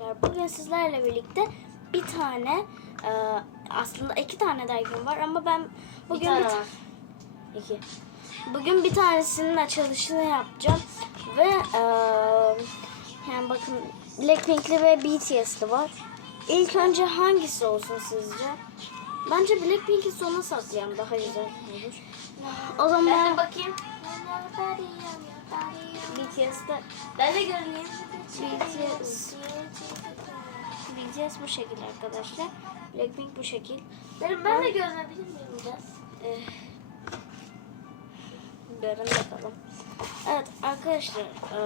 arkadaşlar. Bugün sizlerle birlikte bir tane e, aslında iki tane dergim var ama ben bugün tane bir, var. İki. bugün bir tanesinin açılışını yapacağım ve e, yani bakın Blackpink'li ve BTS'li var. İlk önce hangisi olsun sizce? Bence Blackpink'i sona saklayalım daha güzel olur. O Ben zaman de bakayım. BTS'de Ben de görüneyim. BTS BTS bu şekil arkadaşlar. Blackpink bu şekil. Benim ben de görünebilir miyim biraz? Eh, Görün bakalım. Evet arkadaşlar e,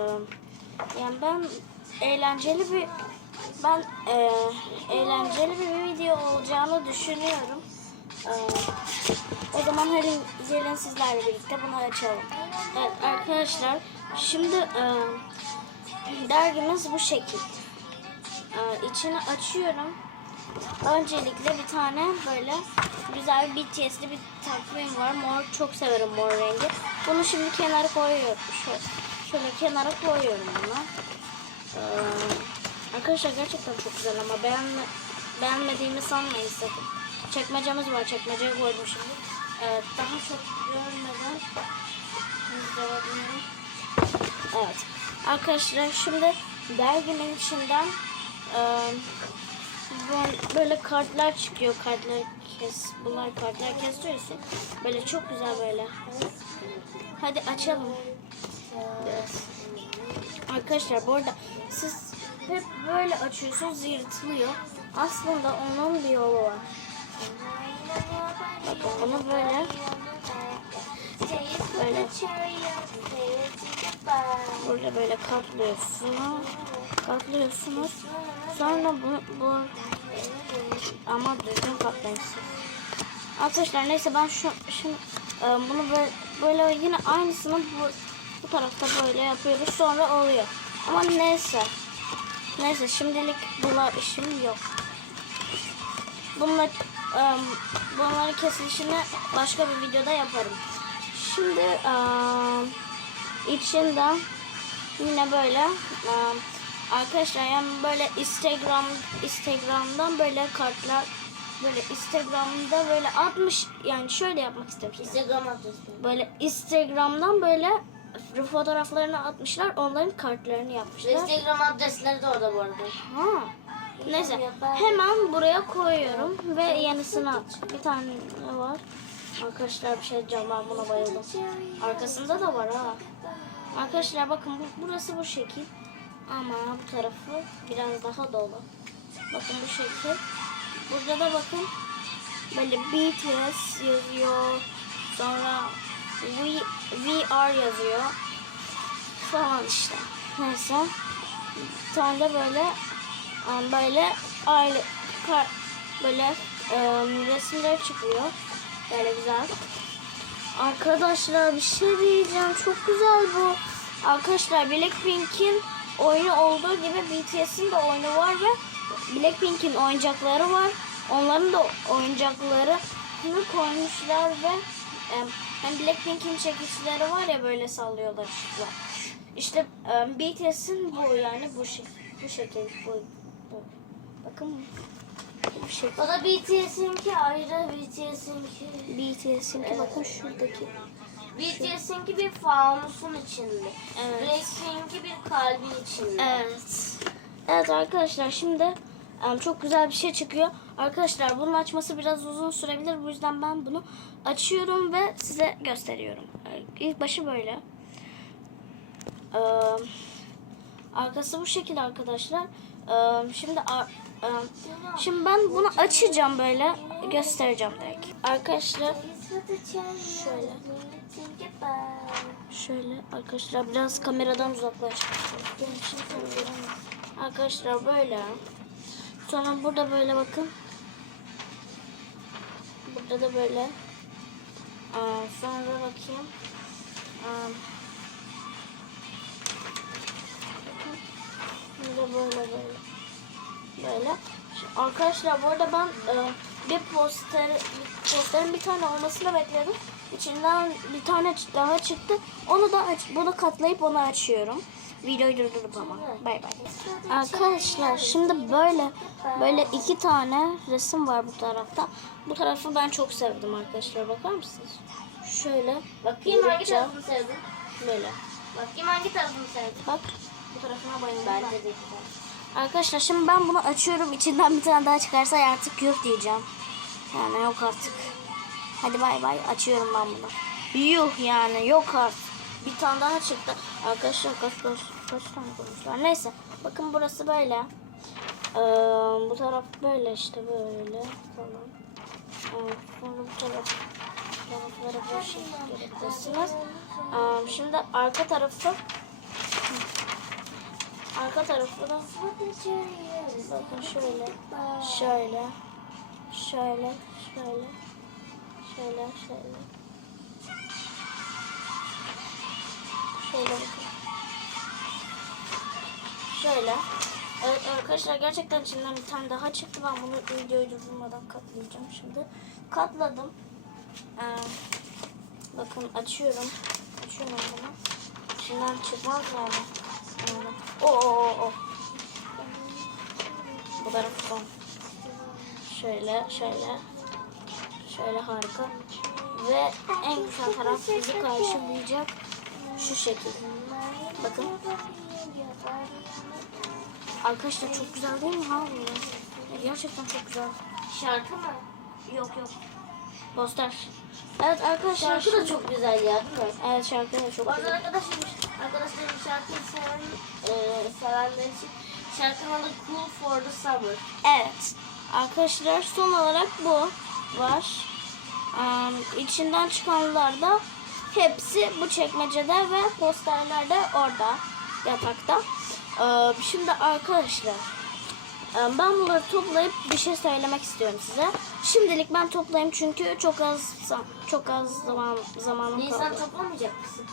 yani ben eğlenceli bir ben e, eğlenceli bir video olacağını düşünüyorum. E, o zaman hadi gelin sizlerle birlikte bunu açalım. Evet arkadaşlar şimdi e, dergimiz bu şekil. E, içini açıyorum. Öncelikle bir tane böyle güzel BTS'li bir takvim var. Mor çok severim mor rengi. Bunu şimdi kenara koyuyorum. Şöyle, şöyle kenara koyuyorum bunu. Ee, arkadaşlar gerçekten çok güzel ama beğenme, beğenmediğimi sanmayın sakın. Çekmecemiz var. Çekmeceye koydum şimdi. Evet, daha çok görmeden hızlı alıyorum. Evet. Arkadaşlar şimdi derginin içinden eee Böyle- kartlar çıkıyor. Kartlar kes. Bunlar kartlar kesiyorsun. Böyle çok güzel böyle. Hadi açalım. Biraz. Arkadaşlar bu arada siz hep böyle açıyorsunuz yırtılıyor. Aslında onun bir yolu var. Bakın bunu böyle böyle burada böyle katlıyorsunuz. Katlıyorsunuz. Sonra bu, bu ama düzgün katlayın. Arkadaşlar neyse ben şu, şimdi e, bunu böyle, böyle yine aynısını bu, bu tarafta böyle yapıyoruz sonra oluyor. Ama neyse. Neyse şimdilik buna işim yok. Bunlar e, bunların kesilişini başka bir videoda yaparım. Şimdi e, içinden yine böyle e, arkadaşlar yani böyle Instagram Instagram'dan böyle kartlar böyle Instagram'da böyle 60 yani şöyle yapmak istemişler. Instagram adresi. Böyle Instagram'dan böyle fotoğraflarını atmışlar onların kartlarını yapmışlar. Instagram adresleri de orada bu arada. Ha. Neyse hemen buraya koyuyorum ve yenisini at. Bir tane var. Arkadaşlar bir şey diyeceğim ben buna bayıldım. Arkasında da var ha. Arkadaşlar bakın bu, burası bu şekil. Ama bu tarafı biraz daha dolu. Bakın bu şekil. Burada da bakın böyle BTS yazıyor. Sonra we, VR yazıyor. Falan işte. Neyse. Sonra da böyle um, böyle aile kar, böyle um, resimler çıkıyor. Böyle güzel. Arkadaşlar bir şey diyeceğim. Çok güzel bu. Arkadaşlar Blackpink'in oyunu olduğu gibi BTS'in de oyunu var ve Blackpink'in oyuncakları var. Onların da oyuncaklarını koymuşlar ve em, hani Blackpink'in çekişleri var ya böyle sallıyorlar ışıkla. İşte em, BTS'in bu yani bu şey bu şekil bu. Bakın bu şekil. O da BTS'inki ayrı, BTS'inki. BTS'inki bakın şuradaki. BTS'inki bir fanusun içinde. Evet. Blackpink'inki bir kalbin içinde. Evet. Evet arkadaşlar şimdi çok güzel bir şey çıkıyor. Arkadaşlar bunun açması biraz uzun sürebilir. Bu yüzden ben bunu açıyorum ve size gösteriyorum. İlk başı böyle. Arkası bu şekilde arkadaşlar. Şimdi şimdi ben bunu açacağım böyle göstereceğim direkt. Arkadaşlar şöyle. Şöyle arkadaşlar biraz kameradan uzaklaştırdım. Arkadaşlar böyle. Sonra burada böyle bakın. Burada da böyle. Aa, sonra bakayım. Aa. Burada böyle Şu- Arkadaşlar bu arada ben e, bir poster posterin bir tane olmasını bekledim. İçinden bir tane daha çıktı. Onu da aç, bunu katlayıp onu açıyorum. Videoyu durdurup ama. Bay bay. Arkadaşlar şimdi böyle böyle iki tane resim var bu tarafta. Bu tarafı ben çok sevdim arkadaşlar. Bakar mısınız? Şöyle Bakayım hangi tarafını sevdin? böyle. Bakayım hangi tarafını sevdin? Bak bu tarafına bayıldım. Bence ben. de güzel. Arkadaşlar şimdi ben bunu açıyorum. İçinden bir tane daha çıkarsa artık yok diyeceğim. Yani yok artık. Hadi bay bay açıyorum ben bunu. Yuh yani yok artık. Bir tane daha çıktı. Arkadaşlar kaç kaç kaç tane koymuşlar. Neyse bakın burası böyle. Ee, bu taraf böyle işte böyle falan. Evet, sonra bu taraf tarafları bu şekilde görebilirsiniz. Ee, şimdi arka tarafı arka tarafı da. Bakın şöyle şöyle şöyle şöyle şöyle şöyle. Şöyle bakın. Şöyle. Evet arkadaşlar gerçekten içinden bir tane daha çıktı. Ben bunu videoyu durdurmadan katlayacağım şimdi. Katladım. Ee, bakın açıyorum. Açıyorum bunu. İçinden çıkmaz yani yani o o o o bu tarafı son. Şöyle şöyle. Şöyle harika. Ve en güzel taraf bizi karşılayacak şu şekil. Bakın. Arkadaşlar çok güzel değil mi? Ha Gerçekten çok güzel. Şarkı mı? Yok yok. Poster. Evet arkadaşlar. Şarkı da çok güzel ya değil mi? Evet şarkı da çok Bazen güzel. arkadaşım, arkadaşlarım şarkıyı seven, e, sevenler için şarkının adı Cool for the Summer. Evet. Arkadaşlar son olarak bu var. Ee, içinden çıkanlar da hepsi bu çekmecede ve posterler de orada yatakta. Ee, şimdi arkadaşlar ben bunları toplayıp bir şey söylemek istiyorum size. Şimdilik ben toplayayım çünkü çok az çok az zaman zamanım Nisan kaldı. toplamayacak mısın?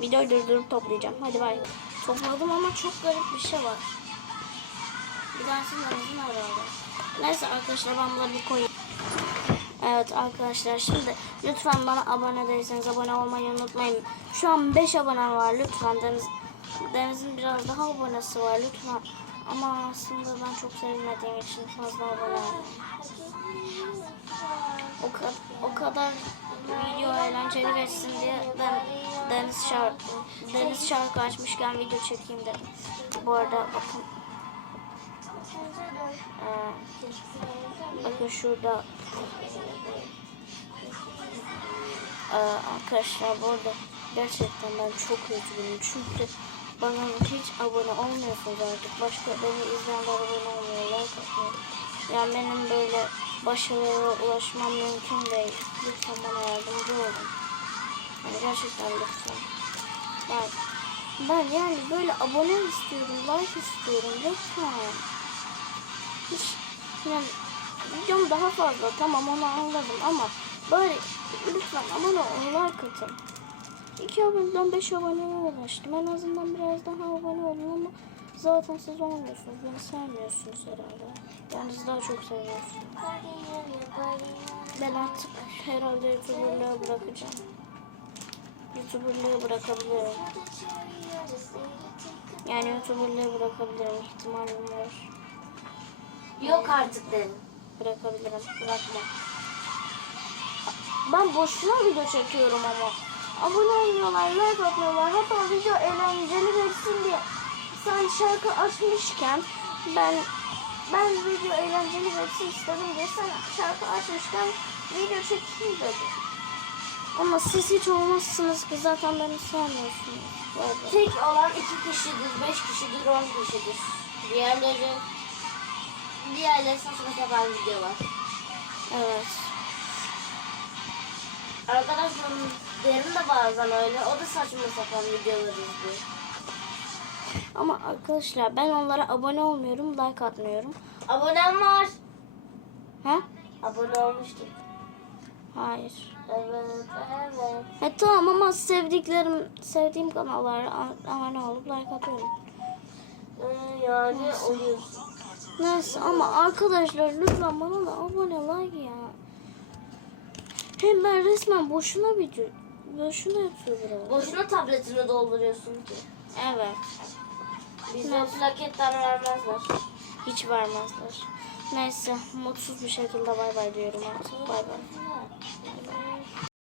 Videoyu durdurup toplayacağım. Hadi bay. Topladım ama çok garip bir şey var. Bir tanesinin arasında herhalde. Neyse arkadaşlar ben bunları bir koyayım. Evet arkadaşlar şimdi lütfen bana abone değilseniz abone olmayı unutmayın. Şu an 5 abone var lütfen. Deniz, Deniz'in biraz daha abonesi var lütfen. Ama aslında ben çok sevilmediğim için fazla abone. O, ka- o kadar video eğlenceli geçsin diye ben Deniz şarkı Deniz şarkı açmışken video çekeyim dedim. Bu arada bakın ee, bakın şurada ee, arkadaşlar bu arada gerçekten ben çok üzgünüm çünkü bana hiç abone olmuyorsunuz artık. Başka beni izleyenler abone olmuyor, like atmıyor. Yani benim böyle başarıya ulaşmam mümkün değil. Lütfen bana yardımcı olun. Yani gerçekten lütfen. Ben, ben yani böyle abone istiyorum, like istiyorum lütfen. Hiç yani videom daha fazla tamam onu anladım ama böyle lütfen abone olun, like atın. 2 aboneden 5 aboneye ulaştım. En azından biraz daha abone olun ama zaten siz olmuyorsunuz. Beni sevmiyorsunuz herhalde. Yani siz daha çok seviyorsunuz. Ben artık herhalde YouTuber'lığı bırakacağım. YouTuber'lığı bırakabilirim. Yani YouTuber'lığı bırakabilirim. ihtimalim var. Yok artık dedim. Bırakabilirim. Bırakma. Ben boşuna video çekiyorum ama. Abone olmuyorlar, like atmıyorlar. Hatta video eğlenceli geçsin diye. Sen şarkı açmışken ben ben video eğlenceli geçsin istedim diye sen şarkı açmışken video çekeyim dedim. Ama siz hiç olmazsınız ki zaten beni sevmiyorsunuz. Böyle. Tek olan iki kişidir, beş kişidir, on kişidir. Diğerleri, diğerleri saçma sapan videolar. Evet. Arkadaşlarım derin de bazen öyle. O da saçma sapan videolar izliyor. Ama arkadaşlar ben onlara abone olmuyorum, like atmıyorum. Abonem var. Ha? Abone olmuştum. Hayır. Evet, evet. E tamam ama sevdiklerim, sevdiğim kanallara abone olup like atıyorum. Ee, yani oluyorsun. Neyse ama arkadaşlar lütfen bana da abone like ya. Hem ben resmen boşuna video, boşuna YouTuber'a. Boşuna tabletini dolduruyorsun ki. Evet. Bize plaketler vermezler. Hiç vermezler. Neyse mutsuz bir şekilde bay bay diyorum artık. Bay bay.